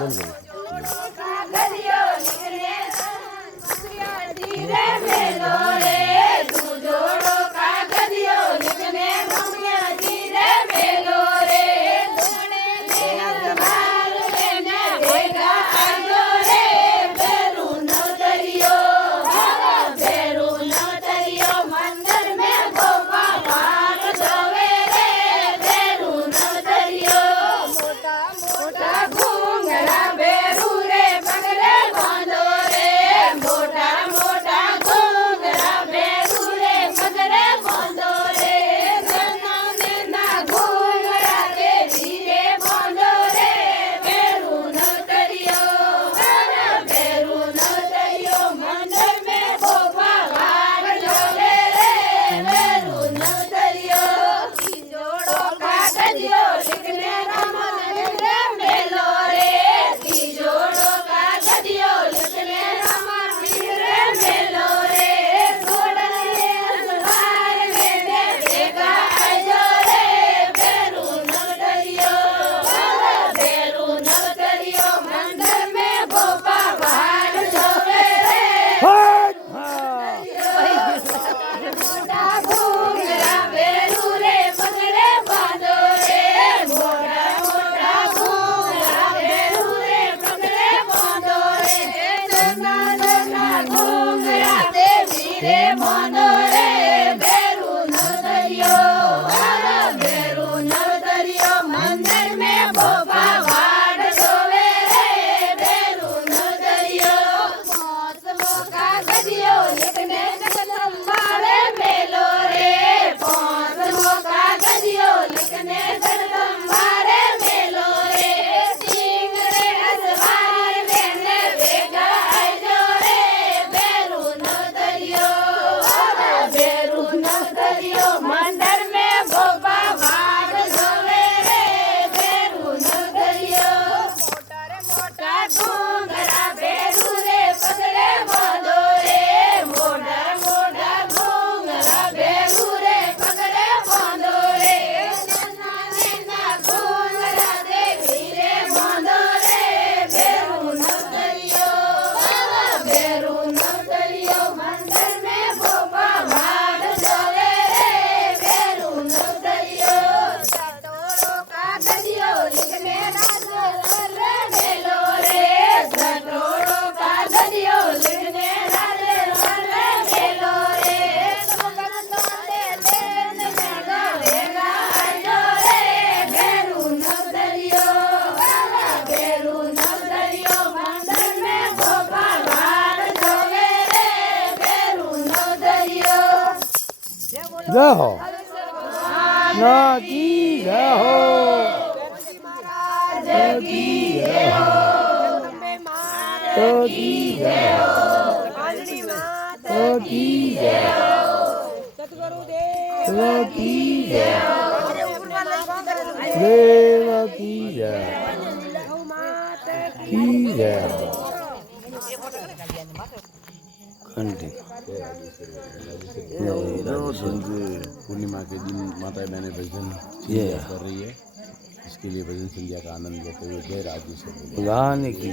બંધ કરો. જય હો નાજી જય હો નાજી જય હો નાજી જય હો નાજી જય હો નાજી જય હો દેવકી જય કી જય હો घंटे पूर्णिमा के दिन माता बहने भजन कर रही है, इसके लिए भजन संध्या का आनंद लेते हुए जय राजेश्वर गाने की।